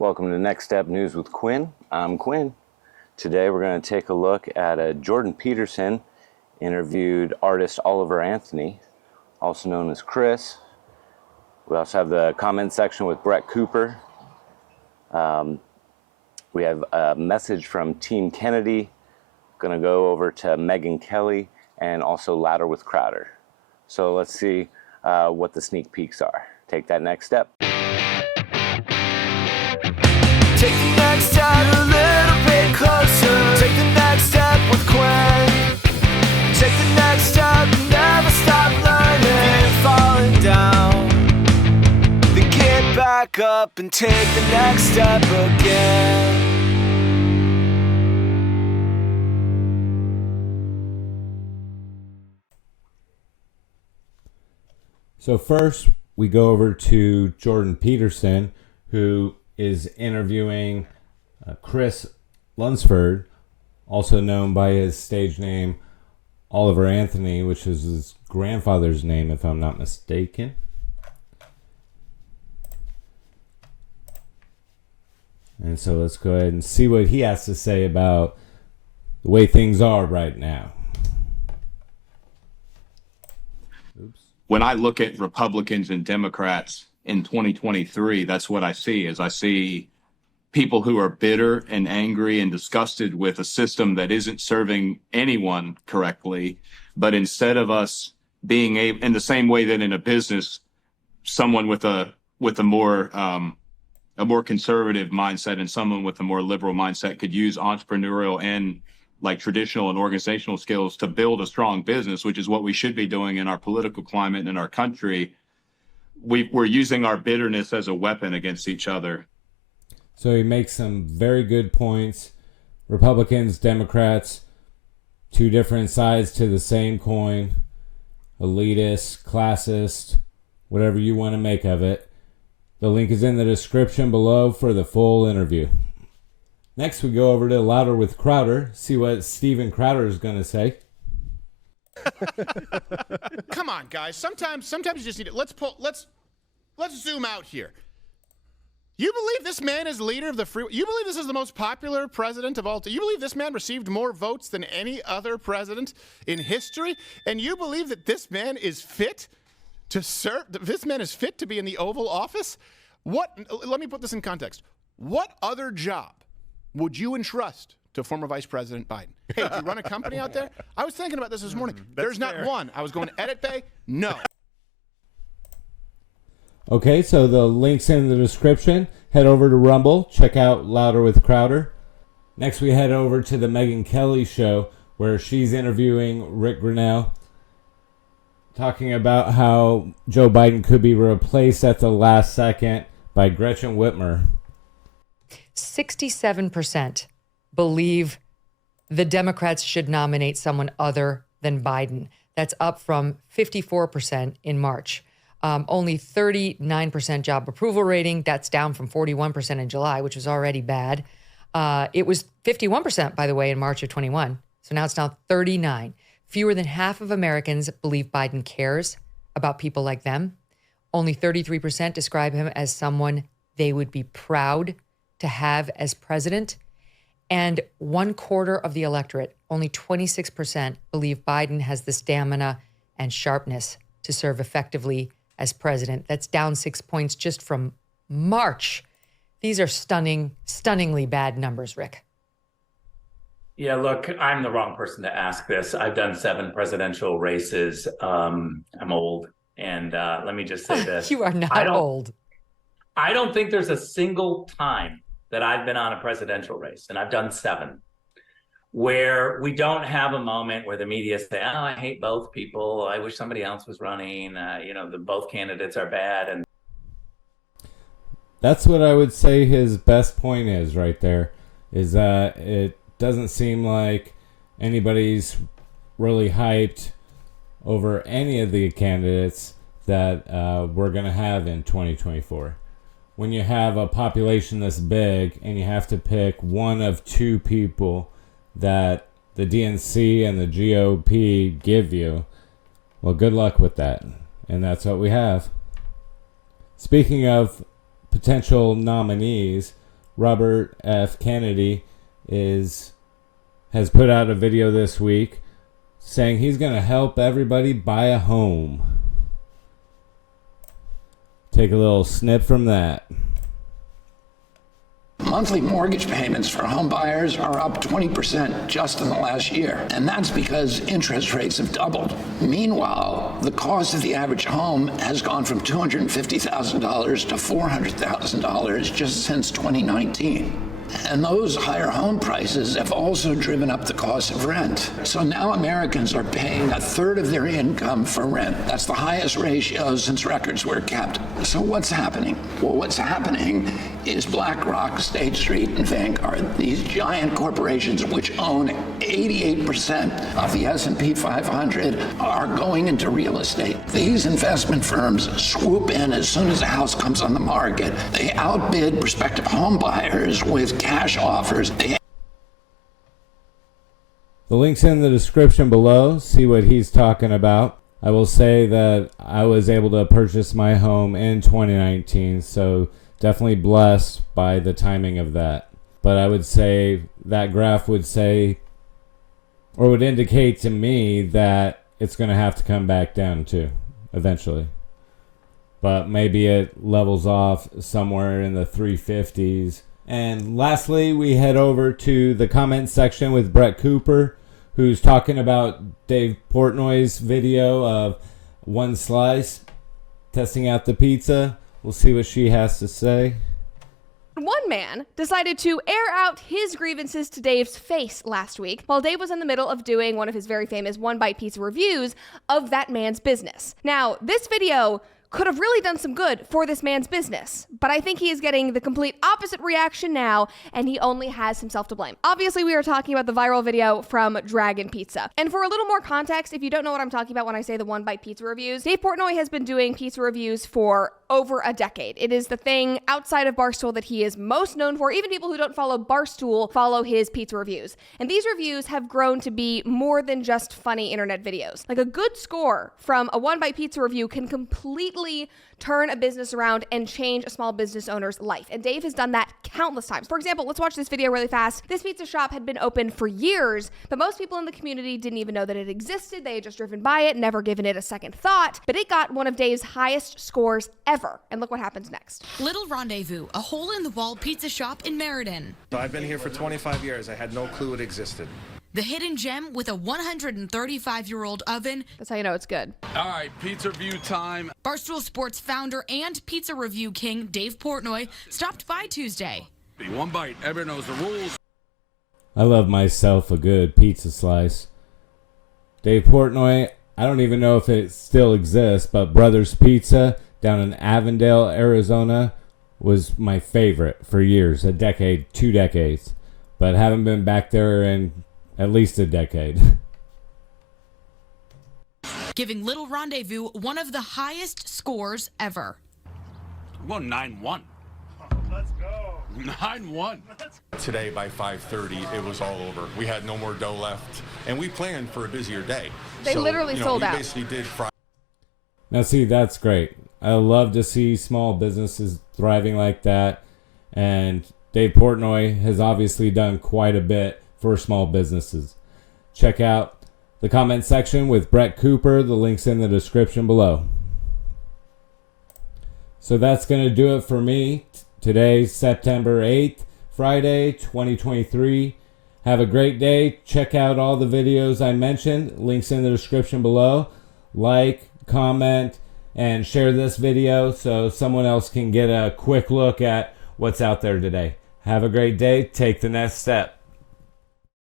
Welcome to Next Step News with Quinn. I'm Quinn. Today we're going to take a look at Jordan Peterson interviewed artist Oliver Anthony, also known as Chris. We also have the comment section with Brett Cooper. We have a message from Team Kennedy. Going to go over to Megyn Kelly and also Louder with Crowder. So let's see what the sneak peeks are. Take that next step. Take the next step a little bit closer. Take the next step with Quinn. Take the next step, never stop learning. Falling down, then get back up and take the next step again. So first, we go over to Jordan Peterson, who is interviewing Chris Lunsford, also known by his stage name Oliver Anthony, which is his grandfather's name, if I'm not mistaken. And so let's go ahead and see what he has to say about the way things are right now. Oops. When I look at Republicans and Democrats in 2023, that's what I see. Is I see people who are bitter and angry and disgusted with a system that isn't serving anyone correctly. But instead of us being able, in the same way that in a business, someone with a more conservative mindset and someone with a more liberal mindset could use entrepreneurial and like traditional and organizational skills to build a strong business, which is what we should be doing in our political climate and in our country. We're using our bitterness as a weapon against each other. So he makes some very good points. Republicans, Democrats, two different sides to the same coin. Elitist, classist, whatever you want to make of it. The link is in the description below for the full interview. Next, we go over to Louder with Crowder, see what Steven Crowder is going to say. Come on, guys. Sometimes you just need to let's zoom out here. You believe this man is leader of the free? You believe this is the most popular president of all time? You believe this man received more votes than any other president in history? And you believe that this man is fit to serve? This man is fit to be in the Oval Office? Let me put this in context. What other job would you entrust to former Vice President Biden? Hey, do you run a company out there? I was thinking about this morning. There's not one. I was going to Edit Bay. No. Okay, so the link's in the description. Head over to Rumble. Check out Louder with Crowder. Next, we head over to the Megyn Kelly show, where she's interviewing Rick Grenell, talking about how Joe Biden could be replaced at the last second by Gretchen Whitmer. 67% believe the Democrats should nominate someone other than Biden. That's up from 54% in March. Only 39% job approval rating. That's down from 41% in July, which was already bad. It was 51%, by the way, in March of 21. So now it's now 39. Fewer than half of Americans believe Biden cares about people like them. Only 33% describe him as someone they would be proud to have as president. And 1/4 of the electorate, only 26%, believe Biden has the stamina and sharpness to serve effectively as president. That's down 6 points just from March. These are stunningly bad numbers, Rick. Yeah, look, I'm the wrong person to ask this. I've done 7 presidential races. I'm old. And let me just say this. You are not old. I don't think there's a single time that I've been on a presidential race, and I've done 7, where we don't have a moment where the media say, oh, I hate both people. I wish somebody else was running. Both candidates are bad. And that's what I would say his best point is right there, is that it doesn't seem like anybody's really hyped over any of the candidates that we're going to have in 2024. When you have a population this big and you have to pick one of 2 people that the DNC and the GOP give you, well, good luck with that. And that's what we have. Speaking of potential nominees, Robert F. Kennedy has put out a video this week saying he's going to help everybody buy a home. Take a little snip from that. Monthly mortgage payments for home buyers are up 20% just in the last year, and that's because interest rates have doubled. Meanwhile, the cost of the average home has gone from $250,000 to $400,000 just since 2019. And those higher home prices have also driven up the cost of rent. So now Americans are paying a third of their income for rent. That's the highest ratio since records were kept. So what's happening? Well, what's happening is BlackRock, State Street, and Vanguard, these giant corporations which own 88% of the S&P 500, are going into real estate. These investment firms swoop in as soon as a house comes on the market. They outbid prospective home buyers with cash offers. The link's in the description below. See what he's talking about. I will say that I was able to purchase my home in 2019, so definitely blessed by the timing of that. But I would say that graph would say, or would indicate to me, that it's going to have to come back down too, eventually. But maybe it levels off somewhere in the 350s. And lastly, we head over to the comment section with Brett Cooper, who's talking about Dave Portnoy's video of One Slice, testing out the pizza. We'll see what she has to say. One man decided to air out his grievances to Dave's face last week while Dave was in the middle of doing one of his very famous One Bite Pizza reviews of that man's business. Now, this video could have really done some good for this man's business, but I think he is getting the complete opposite reaction now, and he only has himself to blame. Obviously, we are talking about the viral video from Dragon Pizza. And for a little more context, if you don't know what I'm talking about when I say the One Bite Pizza reviews, Dave Portnoy has been doing pizza reviews for over a decade. It is the thing outside of Barstool that he is most known for. Even people who don't follow Barstool follow his pizza reviews. And these reviews have grown to be more than just funny internet videos. Like, a good score from a One Bite Pizza review can completely turn a business around and change a small business owner's life. And Dave has done that countless times. For example, let's watch this video really fast. This pizza shop had been open for years, but most people in the community didn't even know that it existed. They had just driven by it, never given it a second thought. But it got one of Dave's highest scores ever. And look what happens next. Little Rendezvous, a hole-in-the-wall pizza shop in Meriden. So I've been here for 25 years. I had no clue it existed. The hidden gem with a 135-year-old oven. That's how you know it's good. All right, pizza review time. Barstool Sports founder and pizza review king Dave Portnoy stopped by Tuesday. One bite, everyone knows the rules. I love myself a good pizza slice. Dave Portnoy, I don't even know if it still exists, but Brothers Pizza down in Avondale, Arizona, was my favorite for years, a decade, 2 decades. But haven't been back there in at least a decade. Giving Little Rendezvous one of the highest scores ever. Well, 9-1. Let's go. 9-1. Today by 5:30, it was all over. We had no more dough left, and we planned for a busier day. They literally sold out. We basically did Friday. Now see, that's great. I love to see small businesses thriving like that. And Dave Portnoy has obviously done quite a bit for small businesses. Check out the comment section with Brett Cooper. The link's in the description below. So that's going to do it for me. Today's September 8th, Friday, 2023. Have a great day. Check out all the videos I mentioned. Links in the description below. Like, comment, and share this video so someone else can get a quick look at what's out there today. Have a great day. Take the next step.